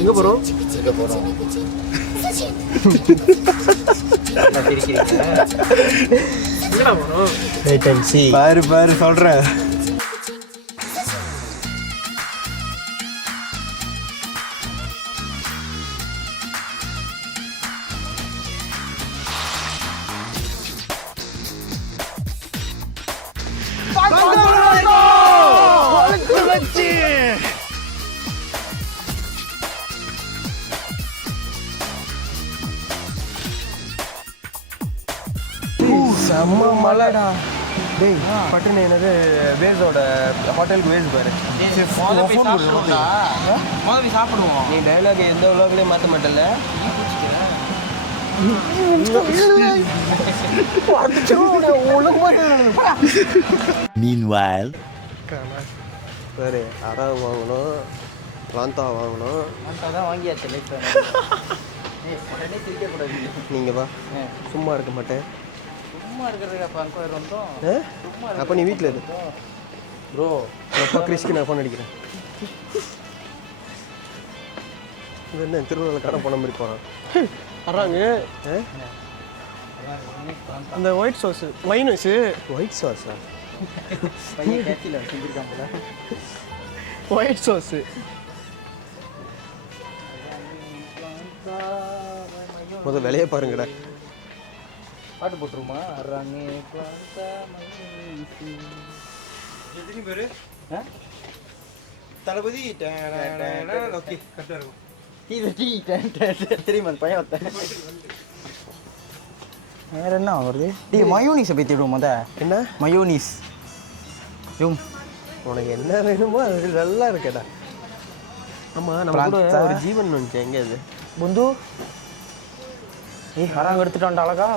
எங்க போறோம்? பாரு பாரு சொல்றேன். செம்ம மழைடா. டேய் பட்டுன்னு என்னது வேஸோட ஹோட்டலுக்கு வேஸ் பாரு. சாப்பிடுவோம். நீ டைலாக் எந்த உலகலையும் மாற்ற மாட்டல. Meanwhile, சரி அதான் வாங்கணும், லாந்தா வாங்கணும். தான் வாங்கியாச்சு. நீங்கள் வா, சும்மா இருக்க மாட்டேன். சும்மா இருக்கிறதுக்கு அப்போ அங்கே வந்தோம். அப்போ நீ வீட்டில் இரு ப்ரோ. அப்பா கிறிஸ்க்கு நான் ஃபோன் அடிக்கிறேன். என்ன திருவிழாவில் கடை போன மாதிரி போகிறான் வர்றாங்க. அந்த ஒயிட் சாஸ் மைனஸ் ஒயிட் சாஸா? பையன் கேட்சியில் செஞ்சுருக்காங்களா ஒயிட் சாஸு. முதல் விலையை பாருங்கடா. பாட்டு போட்டுருமா? எத்தனை பேர்? தளபதி ஓகே கரெக்டாக இருக்கும். தெரியுமா பையன் ஒருத்தன். வேற என்ன வருது? மயோனீஸை பற்றி விடுவோம். என்ன மயோனீஸ்? உனக்கு என்ன வேணுமோ அது நல்லா இருக்கேடா. ஆமாம், நம்ம கூட ஒரு ஜீவன் வந்துச்சு. எங்கே அது புந்து? வராங்க எடுத்துட்டான்டா அழகா.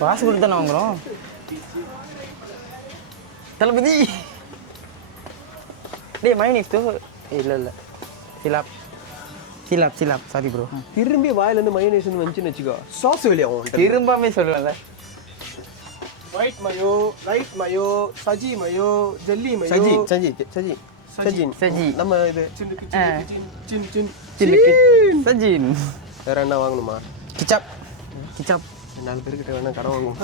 காசு கொடுத்து தானே வாங்குறோம். தளபதி மயோனீஸ் இல்லை சிலாப் சிலாப் சிலாப் சாரி ப்ரோ. திரும்பி வாயிலேருந்து மயோனீஸ்னு வந்துச்சுன்னு வச்சுக்கோ, சாஸ் வெளியாகும். திரும்பாமே சொல்லுவேன்ல. ஒயிட் மயோ, லைட் மயோ, சஜி மயோ, ஜெல்லி மயோ. சஜி சஜி சஜி சஜி சஜி நம்ம இது சஜின். வேற என்ன வாங்கணுமா? Ketchup ketchup. 4 பேருக்கிட்ட வேணா கடை வாங்கணும்.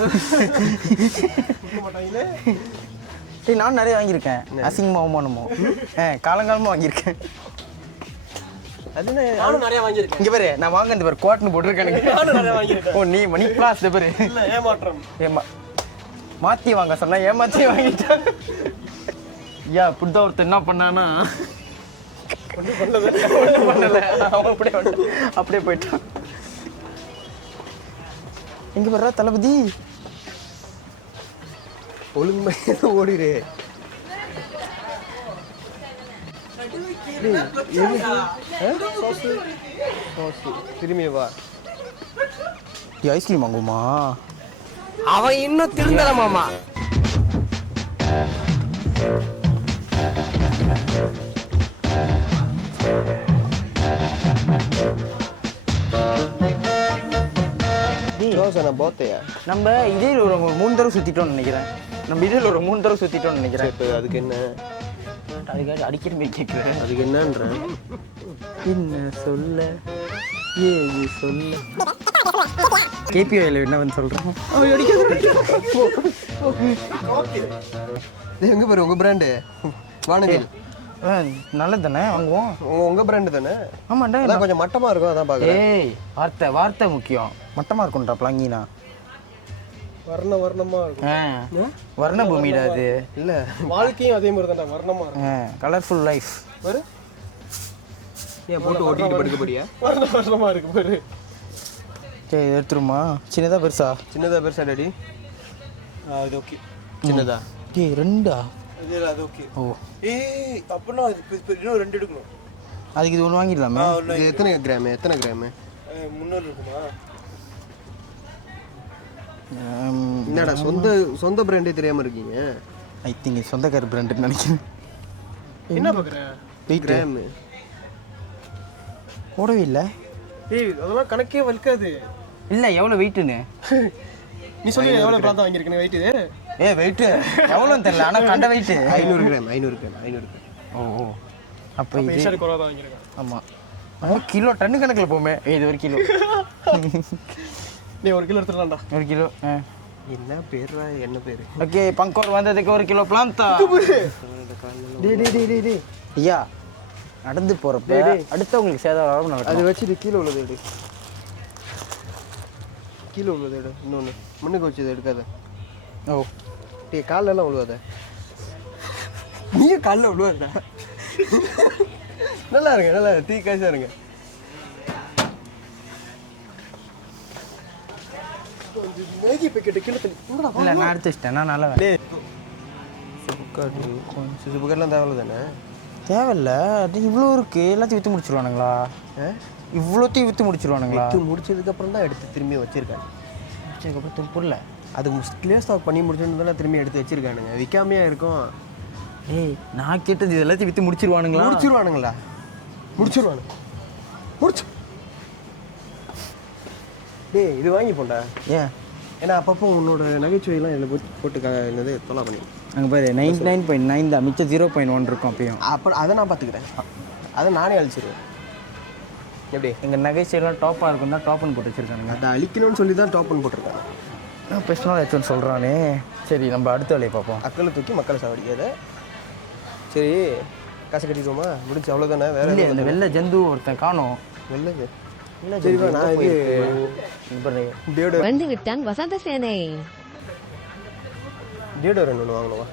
நான் நிறைய வாங்கியிருக்கேன். அசிங்கமாக அவமானமோ காலங்காலமாக வாங்கியிருக்கேன். அது நானும் நிறைய வாங்கியிருக்கேன். இங்கே பாரு, நான் வாங்கினது பாரு கோட்னு போட்டிருக்கேன். நானும் நிறைய வாங்கியிருக்கேன். ஓ நீ மணி கிளாஸ் பாரு. இல்லை ஏமாற்றம். மாற்றி வாங்க சொன்னா ஏமாற்றி வாங்கிட்டேன். இப்படிதான் ஒருத்தர் என்ன பண்ணான்னா ஒன்றும் பண்ணல. அவன் அப்படியே போயிட்டான். எங்கே வர்றா தளபதி? ஒழுங்கு ஓடிடு. திரும்பி வா. ஐஸ்கிரீம் வாங்குமா? அவன் இன்னும் திருந்தல மாமா. நம்ம இதில் ஒரு 3 தடவை சுற்றிட்டோம்னு நினைக்கிறேன். இப்போ அதுக்கு என்ன? அதுக்காக அடிக்கிற மாதிரி கேட்குறேன். அதுக்கு என்னன்ற என்ன சொல்ல ஏது சொல்ல கேபிஐயில் என்ன வந்து சொல்கிறேன். எங்கே பாரு உங்கள் பிராண்டு வானவில் நல்லது தானே வாங்குவோம். உங்கள் பிராண்டு தானே? ஆமாண்டா. அதான் கொஞ்சம் மட்டமாக இருக்கும், அதான் பார்க்குறேன். வார்த்தை முக்கியம். மட்டமாக இருக்கும்டா பிளாங்கினா. வர்ணமா இருக்கும். வர்ண பூமிடா அது. இல்லை வாழ்க்கையும் அதே மாதிரி தான்டா, வர்ணமா இருக்கும். Colourful life. பாரு ஏன் போட்டு ஓட்டிட்டு படுக்க போறியா? வர்ணமா இருக்கு பாரு. சரி எடுத்துருமா? சின்னதா பெருசா? சின்னதா பெருசா டாடி? அது ஓகே. சின்னதா? ரெண்டா? அது ஓகே. ஓ அப்படின்னா இன்னும் 2 எடுக்கணும். அதுக்கு இது 1 வாங்கிடலாமே. இது எத்தனை கிராமு? 300 இருக்குமா? என்னடா சொந்த பிராண்டே தெரியாம இருக்கீங்க? ஐ திங்க் இது சொந்தக்கார பிராண்டுன்னு நினைக்கிறேன். என்ன பார்க்குற? கிராமு போடவே இல்லை. அதெல்லாம் கணக்கே வலிக்காது. இல்லை எவ்வளோ வெயிட்டுன்னு நீ சொல்லி எவ்வளோ பிராந்தம் வாங்கியிருக்கேன் வெயிட்டு? ஏய் வெயிட்டு எவ்வளோன்னு தெரியல ஆனால் கண்ட வெயிட்டு 500 கிராம் 500 கிராம் ஓ அப்போ அப்ப இது இஷாரு குறைவா தான் வாங்கியிருக்கான். ஆமாம் ஆனால் கிலோ டன்னு கணக்கில் போமே இது ஒரு கிலோ நீ 1 கிலோ எடுத்துடலாம்டா. 1 கிலோ என்ன பேர்ரா என்ன பேர் ஓகே பங்கோர் வந்ததுக்கு 1 கிலோ பிளாந்தா டேய் ஐயா நடந்து போகிறப்ப அடுத்தவங்களுக்கு சேதாரம் வராமல் அது நடக்கும் வச்சுட்டு கீழே உள்ளது எடு கீழே உள்ளது எடு இன்னொன்று முன்னுக்கு வச்சது எடுக்காத ஓ டேய் காலெல்லாம் விழுவாத நீயும் காலில் விழுவாத நல்லா இருங்க தீ காசாக இருங்க மேகி பேக்கெட்டு கீழே தள்ளி இல்லை நான் எடுத்து வச்சிட்டேன் நான் நல்லா டேய் சுபுக்கார்லாம் தேவையில்ல தானே தேவையில்ல அது இவ்வளோ இருக்குது எல்லாத்தையும் விற்று முடிச்சிருவானுங்களா இவ்வளோத்தையும் விற்று முடிச்சிருவானுங்களா இது முடிச்சதுக்கப்புறம் தான் எடுத்து திரும்பி வச்சிருக்காங்க அதுக்கப்புறம் புரியல அது கிளியர் ஸ்டாக் பண்ணி முடிச்சுன்னு திரும்பி எடுத்து வச்சிருக்கானுங்க விற்காமையா இருக்கும் ஏய் நான் கேட்டது இது எல்லாத்தையும் விற்று முடிச்சிருவானுங்களா முடிச்சிருவானுங்களா முடிச்சிருவானுங்க முடிச்சு டேய் இது வாங்கி போண்டா ஏன் ஏன்னா அப்பப்போ உன்னோட நகைச்சுவையெல்லாம் இதில் போட்டு என்னது தொலை பண்ணி அங்கே பாரு 99.9 தான் மிச்சம் 0.1 இருக்கும் அப்பயும் அப்புறம் அதை நான் பார்த்துக்கிறேன் அதை நானே அழிச்சிருவேன் எப்படி எங்கள் நகைச்செல்லாம் டாப்பாக இருக்கும் தான் டாப்னு போட்டு வச்சுருக்கானுங்க அதை அழிக்கணும்னு சொல்லி தான் டாப் பண்ணி போட்டிருக்காங்க நான் பெஸ்ட்டாக ஏதாச்சும் சொல்கிறானே சரி நம்ம அடுத்த வேலையை பார்ப்போம் அக்களை தூக்கி மக்களை சாவடிக்காத சரி காசு கட்டிடுவோமா முடிச்சு அவ்வளோதானே வேற இல்லை இந்த வெள்ளை ஜந்து ஒருத்தன் காணோம் வெள்ளது சரிப்பா நான் இது வந்து விட்டான் வசந்த சேனை. டியோடர் ஒன்று வாங்கணுமா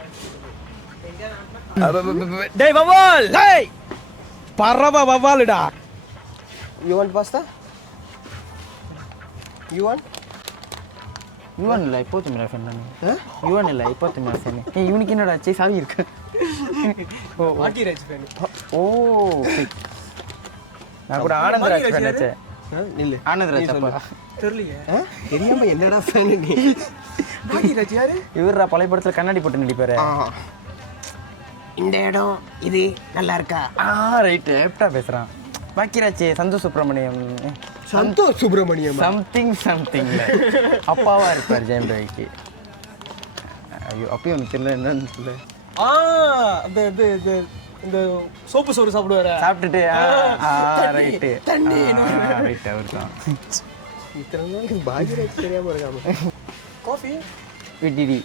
டேய் வவால் டேய் பரவ வவால்டா you want pasta you want Yuvan இல்லை இப்போ தமிழ் ஃபேன் யுவன் இல்லை இப்போ தமிழ் ஃபேன் ஏய் இவனுக்கு என்னடா ஆச்சு சாவி இருக்கு வாட்டி ரைஸ் ஃபேன். ஓ நான் கூட ஆனந்தராஜ் ஃபேன் ஆச்சே இல்லை ஆனந்தராஜ் அப்பா தெரியலையே. தெரியாம என்னடா ஃபேன் நீ வாட்டி ரைஸ் யாரு? இவர்ரா பழைய படத்தில் கண்ணாடி போட்டு நடிப்பாரு இந்த இடம் இது நல்லா இருக்கா ரைட்டு ஏப்டா பேசுகிறான் பாக்கியராஜ் சந்தோஷ் சுப்ரமணியம் சந்தோஷ் சுப்பிரமணியம் சம்திங்ல அப்பாவா இருப்பார் ஜெயம் ரவிக்கு ஐயோ அப்பயும் எனக்கு தெரியல என்னன்னு சொல்லு அந்த இது இந்த சோப்பு சோறு சாப்பிடுவாரு. சாப்பிட்டுட்டு ரைட்டு ரைட் அவர் தான் இத்தனை நாளுக்கு பாகியராஜ் தெரியாம இருக்காம காஃபி டிடி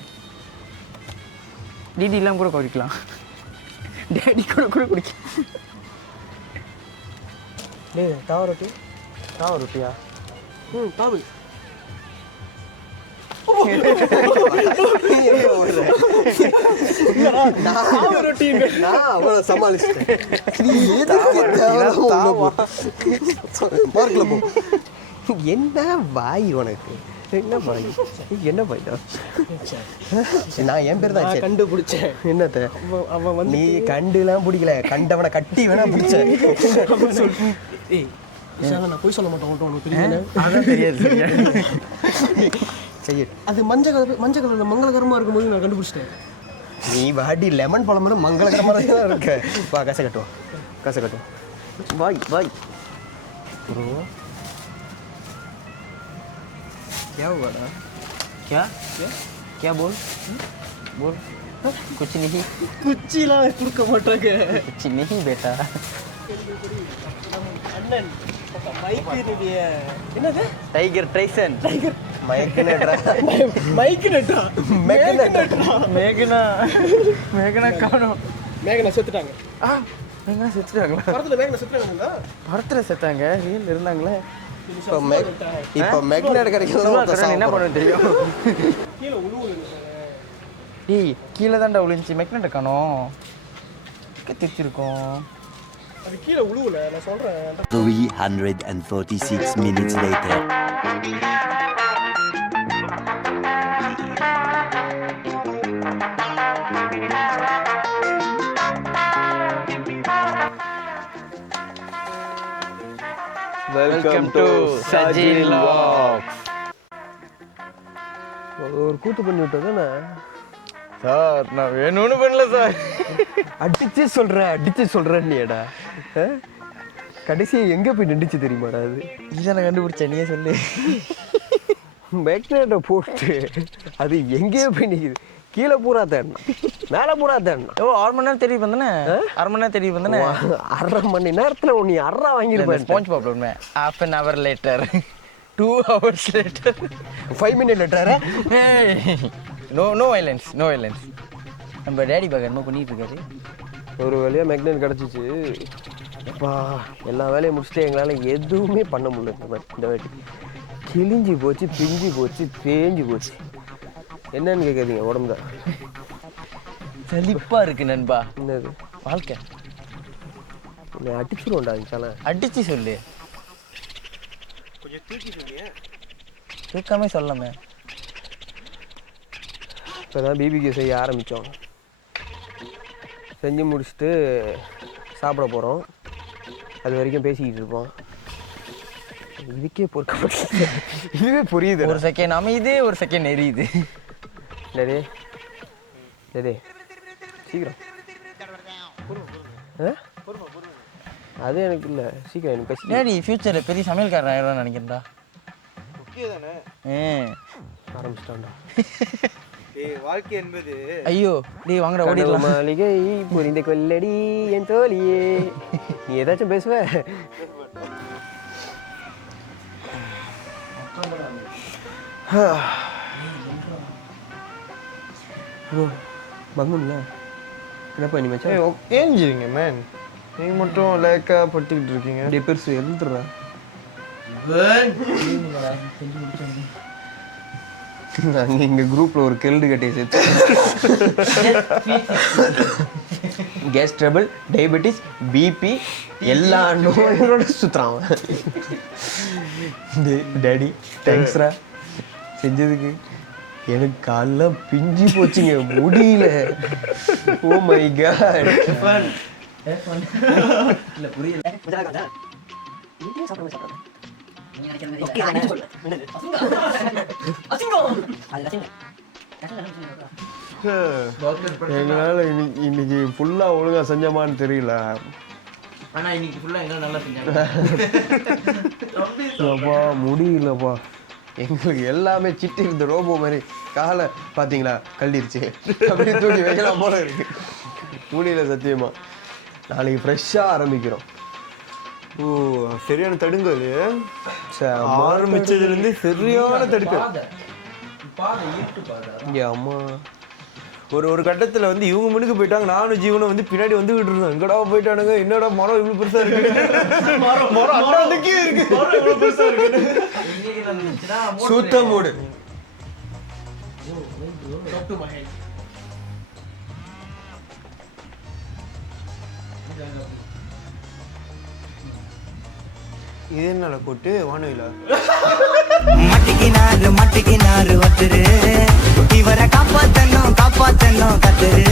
டிடி இல்லாமல் கூட குடிக்கலாம் டேடி கூட குடிக்கலாம் டேய் தாவ ரொட்டி தாவ ரொட்டியா தாவு நான் அவளை சமாளிச்சிட்டேன் நீ பார்க்கல போ என்ன வாய் உனக்கு என்ன வாய் என்ன வாய்டா நான் என் பேர் தான் கண்டுபிடிச்சேன். என்னத்த அவன் வந்து நீ கண்டுலாம் பிடிக்கல கண்டவனை கட்டி வேணா பிடிச்சேன் ஏய் விஷால நான் போய் சொல்ல மாட்டேன் உனக்கு தெரியுது. அதான் தெரியாது சரியா செய்ய அது மஞ்சள் கலர்ல மங்களகரமா இருக்கும்போது நான் கண்டுபிடிச்சிட்டேன். நீ வாடி லெமன் பழம் மாதிரி மங்களகரமாக தான் இருக்க வா காசை கட்டுவோம் பாய் பாய் ப்ரோ क्या हुआ ना क्या क्या बोल बोल कुछ नहीं குச்சிலாம் கொடுக்க மாட்டாங்க. कुछ नहीं बेटा அண்ணன் மைக்கு என்னது டைகர் டைசன் மைக்கு நட்டா மேகனா காணோம் மேகனா செத்துட்டாங்க. மேகனா செத்துட்டாங்களா படத்துல மேகனா செத்துட்டாங்களா? படத்தில் செத்தாங்க ரியல் இருந்தாங்களே இப்போ மெக்னட் கிடைக்கிறது என்ன பண்ண தெரியும் கீழே உழுவுல டேய் கீழே தான்டா விழுந்துச்சு மெக்னெட்டை காணோம் திச்சிருக்கோம் அது கீழே உழுவுல நான் சொல்றேன். 346 minutes later. Welcome to Sajin vlogs. ஒரு கூத்து பண்ணி விட்டதானே சார் நான் வேணும்னு பண்ணல சார் அடிச்சு சொல்றேன் நீடா கடைசியா எங்க போய் நின்றுச்சு தெரியுமாடா அது இதை நான் கண்டுபிடிச்சேன் நீயே சொல்லு மேக்னெட்டை போட்டு அது எங்கேயோ போய் நிற்குது கீழே பூரா தேடணும், மேலே பூரா தேடணும். எவ்வளோ 1/2 மணி நேரம் தேடி வந்தேனே, 1/2 மணி நேரம் தேடி வந்தேனே. 1/2 மணி நேரத்தில் நீ 1/2 வாங்கியிருப்பேன். ஸ்பாஞ்ச் பாப் உண்மை. 1/2 hour later, 2 hours later, 5 minute later. No violence, no violence. நம்ம டேடி பார்க்க என்ன பண்ணிட்டு இருக்காரு. ஒரு வழியாக மேக்னெட் கிடச்சிச்சு. அப்பா எல்லா வேலையும் முடிச்சுட்டு எங்களால் எதுவுமே பண்ண முடியல. இந்த வாட்டி கிழிஞ்சி போச்சு, பிஞ்சு போச்சு, தேஞ்சு போச்சு. என்னன்னு கேட்காதீங்க, உடம்பு தான் சலிப்பா இருக்கு நண்பா. என்னது வாழ்க்கை. என்னை அடிச்சுருவோண்டா இருந்துச்சால. அடிச்சு சொல்லு, கொஞ்சம் தூக்கி சொல்லிய. தூக்காமே சொல்லாமே. இப்போ தான் பிபிக்கு செய்ய ஆரம்பித்தோம். செஞ்சு முடிச்சுட்டு சாப்பிட போகிறோம். அது வரைக்கும் பேசிக்கிட்டு இருப்போம். இதுக்கே பொறுக்கப்பட்டு இதுவே புரியுது. ஒரு செகண்ட் அமையுது, ஒரு செகண்ட் எரியுது. டேடே டேடே சீக்கிரம். அது எனக்கு இல்லை, சீக்கிரம் எனக்கு பேசி. டேடி ஃபியூச்சரில் பெரிய சமையல்காரன் ஆயிடும்னு நினைக்கிறேன்டா. முக்கியம் தானே. ஆரம்பிச்சிட்டான்டா. வாழ்க்கை என்பது. ஐயோ டேய் வாங்குற ஓடிடலாம். மாளிகை புரிந்த கொல்லடி என் தோழியே. நீ ஏதாச்சும் பேசுவ. பங்கும்ல என்னப்பா நீ மச்சான்? ஏஞ்சிருங்க மேன், நீங்கள் மட்டும் லேக்காக படுத்திக்கிட்டு இருக்கீங்க. அப்படியே பெருசு எழுதுறா. நாங்கள் எங்கள் குரூப்பில் ஒரு கெல்டு கட்டியை சேர்த்து கேஸ் ட்ரபிள், டயபெட்டிஸ், பிபி எல்லா நோயோட சுற்றுறான். டேடி தேங்க்ஸ்ரா செஞ்சதுக்கு. எனக்கு காலெல்லாம் பிஞ்சு போச்சுங்க, முடியல. Oh my God. இல்லை புரியல. எங்களால் இன்னைக்கு ஃபுல்லாக ஒழுங்காக செஞ்சோமான்னு தெரியல. ஆனால் இன்னைக்கு ஃபுல்லாக எங்களை நல்லா செஞ்சாங்க. அப்பா முடியலப்பா. எங்களுக்கு எல்லாமே சிட்டு இந்த ரோபோ மாதிரி. காலை பார்த்தீங்களா கல்லிருச்சு, அப்படி தூக்கி வைக்கலாம் போல இருக்கு. முடியல சத்தியமா. நாளைக்கு ஃப்ரெஷ்ஷாக ஆரம்பிக்கிறோம். ஓ சரியான தடுங்கல். அம்மா ஆரம்பிச்சதுலேருந்து சரியான தடுக்கல். இங்கே அம்மா ஒரு கட்டத்தில் வந்து இவங்க முன்னுக்கு போயிட்டாங்க, நானும் ஜீவனும் வந்து பின்னாடி வந்துகிட்டு இருந்தோம். எங்கடா போயிட்டானுங்க, என்னடா மரம் இவ்வளோ பெருசா இருக்கு, மரம் அதுக்கே இருக்கு, இவ்வளோ பெருசா இருக்கு. சுத்த மூடு. இது என்ன போட்டு வானவில மட்டிக்கினாரு ஒருத்தரு, இவரை காப்பாத்தணும் கத்துரு.